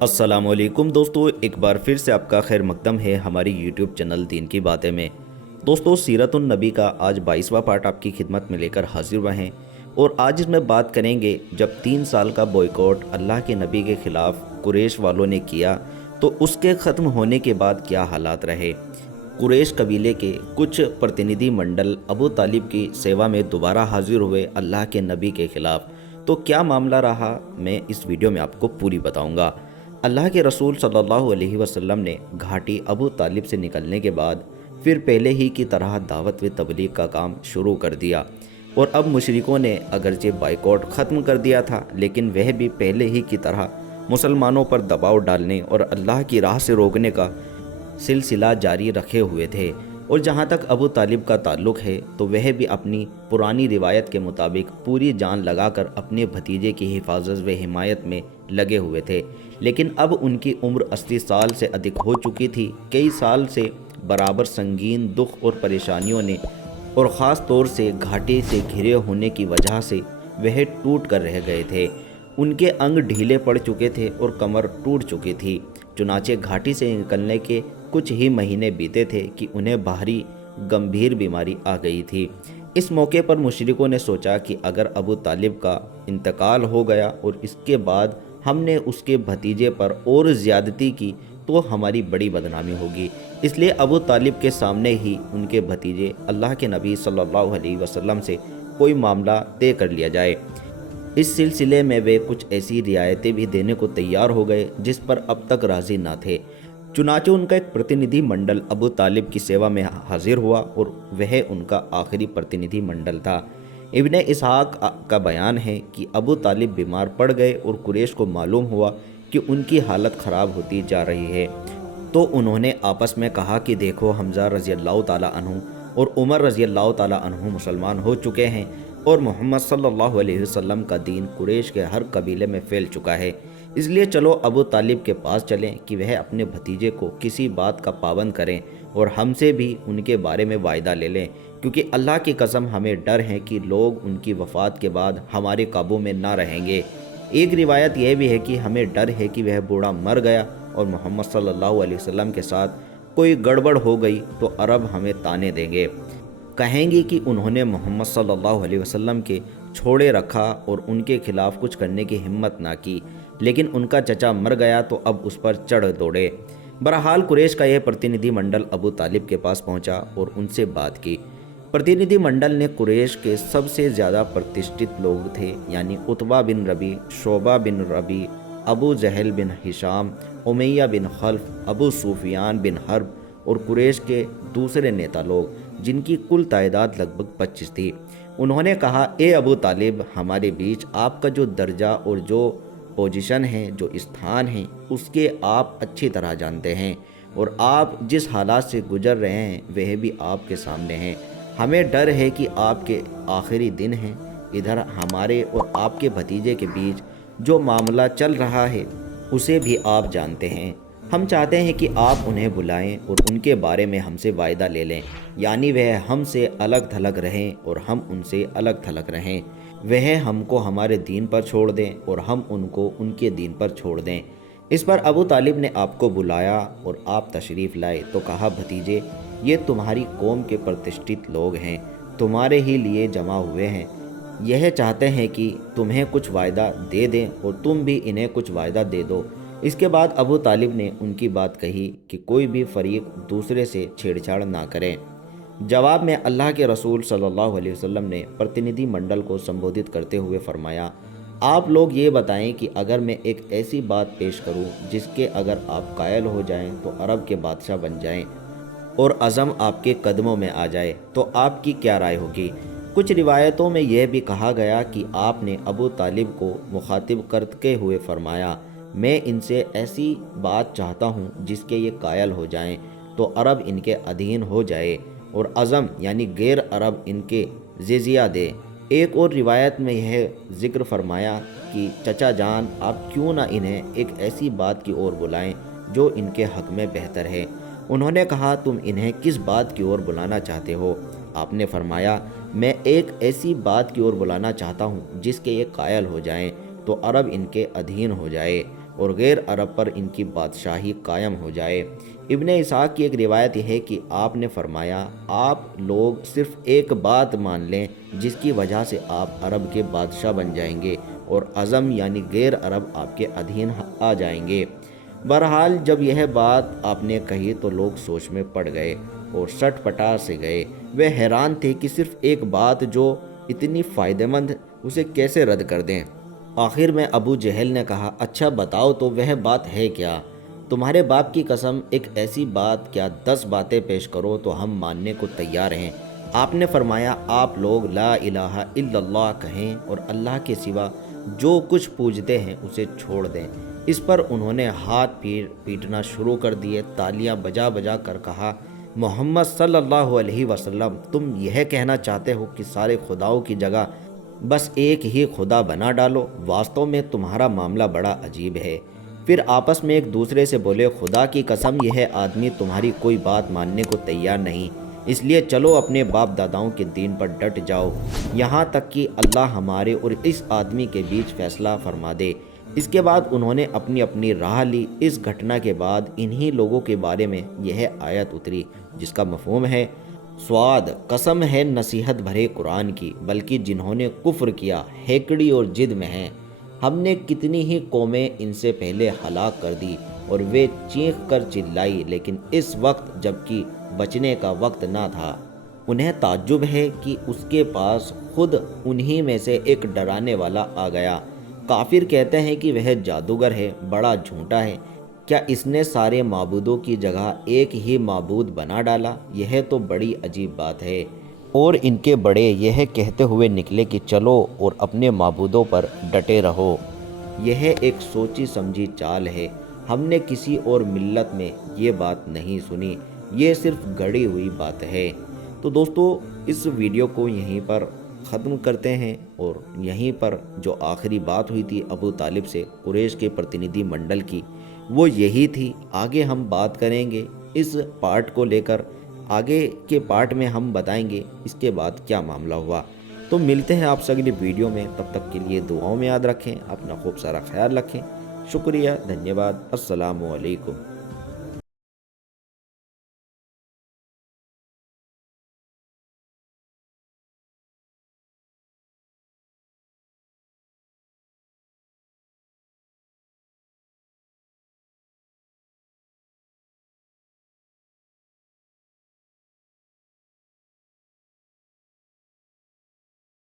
अस्सलाम वालेकुम दोस्तों, एक बार फिर से आपका खैर मकदम है हमारी यूट्यूब चैनल दीन की बातें में। दोस्तों, सीरतुन नबी का आज 22वां पार्ट आपकी खिदमत में लेकर हाजिर हुए हैं और आज इसमें बात करेंगे जब 3 साल का बॉयकॉट अल्लाह के नबी के ख़िलाफ़ कुरैश वालों ने किया तो उसके ख़त्म होने के बाद क्या हालात रहे। कुरैश कबीले के कुछ प्रतिनिधि मंडल अबू तालिब की सेवा में दोबारा हाजिर हुए अल्लाह के नबी के ख़िलाफ़। तो क्या मामला रहा, मैं इस वीडियो में आपको पूरी बताऊंगा। अल्लाह के रसूल सल्लल्लाहु अलैहि वसल्लम ने घाटी अबू तालिब से निकलने के बाद फिर पहले ही की तरह दावत व तबलीग का काम शुरू कर दिया और अब मुशरिकों ने अगरचे बाइकॉट ख़त्म कर दिया था, लेकिन वह भी पहले ही की तरह मुसलमानों पर दबाव डालने और अल्लाह की राह से रोकने का सिलसिला जारी रखे हुए थे। और जहाँ तक अबू तालिब का ताल्लुक़ है तो वह भी अपनी पुरानी रिवायत के मुताबिक पूरी जान लगाकर अपने भतीजे की हिफाजत व हिमायत में लगे हुए थे, लेकिन अब उनकी उम्र 80 साल से अधिक हो चुकी थी। कई साल से बराबर संगीन दुख और परेशानियों ने और ख़ास तौर से घाटी से घिरे होने की वजह से वह टूट कर रह गए थे। उनके अंग ढीले पड़ चुके थे और कमर टूट चुकी थी। चुनाचे घाटी से निकलने के कुछ ही महीने बीते थे कि उन्हें बाहरी गंभीर बीमारी आ गई थी। इस मौके पर मुशरिकों ने सोचा कि अगर अबू तालिब का इंतकाल हो गया और इसके बाद हमने उसके भतीजे पर और ज़्यादती की तो हमारी बड़ी बदनामी होगी। इसलिए अबू तालिब के सामने ही उनके भतीजे अल्लाह के नबी सल्लल्लाहु अलैहि वसल्लम से कोई मामला तय कर लिया जाए। इस सिलसिले में वे कुछ ऐसी रियायतें भी देने को तैयार हो गए जिस पर अब तक राज़ी ना थे। चुनाचे उनका एक प्रतिनिधि मंडल अबू तालिब की सेवा में हाजिर हुआ और वह उनका आखिरी प्रतिनिधि मंडल था। इब्ने इसहाक का बयान है कि अबू तालिब बीमार पड़ गए और कुरैश को मालूम हुआ कि उनकी हालत ख़राब होती जा रही है, तो उन्होंने आपस में कहा कि देखो, हमज़ा रज़ी अल्लाह ताला अन्हु और उमर रज़ी अल्लाह ताला अन्हु मुसलमान हो चुके हैं और मोहम्मद सल्लल्लाहु अलैहि वसल्लम का दीन कुरैश के हर कबीले में फैल चुका है। इसलिए चलो अबू तालिब के पास चलें कि वह अपने भतीजे को किसी बात का पाबंद करें और हमसे भी उनके बारे में वायदा ले लें, क्योंकि अल्लाह की कसम हमें डर है कि लोग उनकी वफ़ात के बाद हमारे काबू में ना रहेंगे। एक रिवायत यह भी है कि हमें डर है कि वह बूढ़ा मर गया और मोहम्मद सल्लल्लाहु अलैहि वसल्लम के साथ कोई गड़बड़ हो गई तो अरब हमें ताने देंगे, कहेंगे कि उन्होंने मोहम्मद सल्लल्लाहु अलैहि वसल्लम के छोड़े रखा और उनके खिलाफ़ कुछ करने की हिम्मत ना की, लेकिन उनका चचा मर गया तो अब उस पर चढ़ दौड़े। बहरहाल कुरैश का यह प्रतिनिधि मंडल अबू तालिब के पास पहुंचा और उनसे बात की। प्रतिनिधि मंडल ने कुरैश के सबसे ज़्यादा प्रतिष्ठित लोग थे, यानी उतबा बिन रबी, शोबा बिन रबी, अबू जहल बिन हिशाम, उमैया बिन खल्फ, अबू सुफियान बिन हर्ब और कुरैश के दूसरे नेता लोग, जिनकी कुल तादाद लगभग 25 थी। उन्होंने कहा, ए अबू तालिब, हमारे बीच आपका जो दर्जा और जो पोजीशन है, जो स्थान है, उसके आप अच्छी तरह जानते हैं और आप जिस हालात से गुजर रहे हैं वह भी आपके सामने हैं। हमें डर है कि आपके आखिरी दिन हैं। इधर हमारे और आपके भतीजे के बीच जो मामला चल रहा है उसे भी आप जानते हैं। हम चाहते हैं कि आप उन्हें बुलाएं और उनके बारे में हमसे वायदा ले लें, यानी वह हमसे अलग थलग रहें और हम उनसे अलग थलग रहें। वह हमको हमारे दीन पर छोड़ दें और हम उनको उनके दीन पर छोड़ दें। इस पर अबू तालिब ने आपको बुलाया और आप तशरीफ़ लाए तो कहा, भतीजे, ये तुम्हारी कौम के प्रतिष्ठित लोग हैं, तुम्हारे ही लिए जमा हुए हैं। यह चाहते हैं कि तुम्हें कुछ वायदा दे दें और तुम भी इन्हें कुछ वायदा दे दो। इसके बाद अबू तालिब ने उनकी बात कही कि कोई भी फरीक दूसरे से छेड़छाड़ ना करें। जवाब में अल्लाह के रसूल सल्लल्लाहु अलैहि वसल्लम ने प्रतिनिधि मंडल को संबोधित करते हुए फरमाया, आप लोग ये बताएं कि अगर मैं एक ऐसी बात पेश करूं जिसके अगर आप कायल हो जाएं तो अरब के बादशाह बन जाएं और अज़म आपके कदमों में आ जाए, तो आपकी क्या राय होगी। कुछ रिवायतों में यह भी कहा गया कि आपने अबू तालिब को मुखातिब करते हुए फरमाया, मैं इनसे ऐसी बात चाहता हूँ जिसके ये कायल हो जाएं तो अरब इनके अधीन हो जाए और अज़म यानी गैर अरब इनके जिज़िया दे। एक और रिवायत में यह ज़िक्र फरमाया कि चचा जान, आप क्यों ना इन्हें एक ऐसी बात की ओर बुलाएं जो इनके हक़ में बेहतर है। उन्होंने कहा, तुम इन्हें किस बात की ओर बुलाना चाहते हो। आपने फरमाया, मैं एक ऐसी बात की ओर बुलाना चाहता हूँ जिसके ये कायल हो जाएं तो अरब इनके अधीन हो जाए اور غیر عرب پر ان کی بادشاہی قائم ہو جائے۔ ابن اسحاق کی ایک روایت یہ ہے کہ آپ نے فرمایا، آپ لوگ صرف ایک بات مان لیں جس کی وجہ سے آپ عرب کے بادشاہ بن جائیں گے اور عجم یعنی غیر عرب آپ کے ادھین آ جائیں گے۔ بہرحال جب یہ بات آپ نے کہی تو لوگ سوچ میں پڑ گئے اور سٹ پٹا سے گئے۔ وہ حیران تھے کہ صرف ایک بات جو اتنی فائدہ مند اسے کیسے رد کر دیں۔ آخر میں ابو جہل نے کہا، اچھا بتاؤ تو وہ بات ہے کیا؟ تمہارے باپ کی قسم ایک ایسی بات کیا 10 باتیں پیش کرو تو ہم ماننے کو تیار ہیں۔ آپ نے فرمایا، آپ لوگ لا الہ الا اللہ کہیں اور اللہ کے سوا جو کچھ پوجتے ہیں اسے چھوڑ دیں۔ اس پر انہوں نے ہاتھ پیٹنا شروع کر دیے، تالیاں بجا بجا کر کہا، محمد صلی اللہ علیہ وسلم، تم یہ کہنا چاہتے ہو کہ سارے خداؤں کی جگہ بس ایک ہی خدا بنا ڈالو؟ واستو میں تمہارا معاملہ بڑا عجیب ہے۔ پھر آپس میں ایک دوسرے سے بولے، خدا کی قسم یہ آدمی تمہاری کوئی بات ماننے کو تیار نہیں، اس لیے چلو اپنے باپ داداؤں کے دین پر ڈٹ جاؤ، یہاں تک کہ اللہ ہمارے اور اس آدمی کے بیچ فیصلہ فرما دے۔ اس کے بعد انہوں نے اپنی اپنی راہ لی۔ اس گھٹنا کے بعد انہی لوگوں کے بارے میں یہ آیت اتری جس کا مفہوم ہے، سواد، قسم ہے نصیحت بھرے قرآن کی، بلکہ جنہوں نے کفر کیا ہیکڑی اور جد میں ہیں۔ ہم نے کتنی ہی قومیں ان سے پہلے ہلاک کر دی اور وہ چیخ کر چلائی، لیکن اس وقت جبکہ بچنے کا وقت نہ تھا۔ انہیں تعجب ہے کہ اس کے پاس خود انہی میں سے ایک ڈرانے والا آ گیا۔ کافر کہتے ہیں کہ وہ جادوگر ہے، بڑا جھوٹا ہے، کیا اس نے سارے معبودوں کی جگہ ایک ہی معبود بنا ڈالا؟ یہ تو بڑی عجیب بات ہے۔ اور ان کے بڑے یہ کہتے ہوئے نکلے کہ چلو اور اپنے معبودوں پر ڈٹے رہو۔ یہ ایک سوچی سمجھی چال ہے، ہم نے کسی اور ملت میں یہ بات نہیں سنی، یہ صرف گڑی ہوئی بات ہے۔ تو دوستو اس ویڈیو کو یہیں پر ختم کرتے ہیں، اور یہیں پر جو آخری بات ہوئی تھی ابو طالب سے قریش کے پرتیندھی منڈل کی، وہ یہی تھی۔ آگے ہم بات کریں گے اس پارٹ کو لے کر، آگے کے پارٹ میں ہم بتائیں گے اس کے بعد کیا معاملہ ہوا۔ تو ملتے ہیں آپ سے اگلی ویڈیو میں، تب تک کے لیے دعاؤں میں یاد رکھیں، اپنا خوب سارا خیال رکھیں۔ شکریہ، دھنیہ واد، السلام علیکم۔